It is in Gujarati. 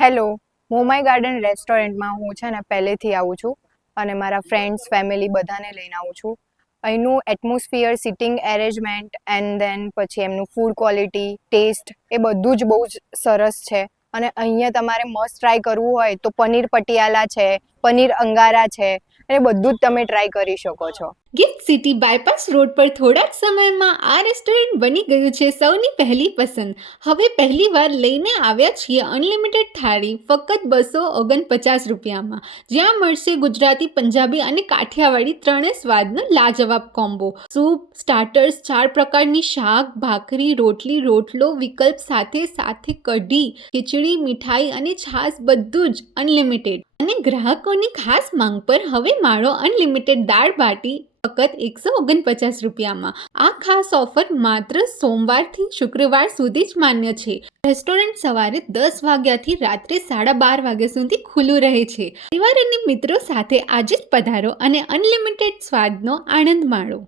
હેલો, મોમાઈ ગાર્ડન રેસ્ટોરન્ટમાં હું છે ને પહેલેથી આવું છું અને મારા ફ્રેન્ડ્સ ફેમિલી બધાને લઈને આવું છું. અહીંનું atmosphere, sitting arrangement and then પછી એમનું ફૂડ ક્વોલિટી, ટેસ્ટ એ બધું જ બહુ જ સરસ છે. અને અહીંયા તમારે મસ્ટ ટ્રાય કરવું હોય તો પનીર પટિયાલા છે, પનીર અંગારા છે, એ બધું જ તમે ટ્રાય કરી શકો છો. ગિફ્ટ સિટી બાયપાસ રોડ પર થોડા જ સમયમાં આ રેસ્ટોરન્ટ બની ગયું છે સૌની પહેલી પસંદ. હવે પહેલી વાર લઈને આવ્યા છીએ અનલિમિટેડ થાળી ફક્ત 249 રૂપિયામાં, જ્યાં મળશે ગુજરાતી, પંજાબી અને કાઠિયાવાડી ત્રણેય સ્વાદનો લાજવાબ કોમ્બો. સૂપ, સ્ટાર્ટર્સ, 4 પ્રકારની શાક, ભાખરી, રોટલી, રોટલો વિકલ્પ સાથે સાથે કઢી, ખીચડી, મીઠાઈ અને છાશ બધું જ અનલિમિટેડ. અને ગ્રાહકોની ખાસ માંગ પર હવે માળો અનલિમિટેડ દાળ બાટી ફક્ત 149 રૂપિયામાં. આ ખાસ ઓફર માત્ર સોમવારથી શુક્રવાર સુધી જ માન્ય છે. રેસ્ટોરન્ટ સવારે 10 વાગ્યાથી રાત્રે 12:30 વાગ્યા સુધી ખુલ્લું રહે છે. પરિવાર અને મિત્રો સાથે આજે જ પધારો અને અનલિમિટેડ સ્વાદનો આનંદ માણો.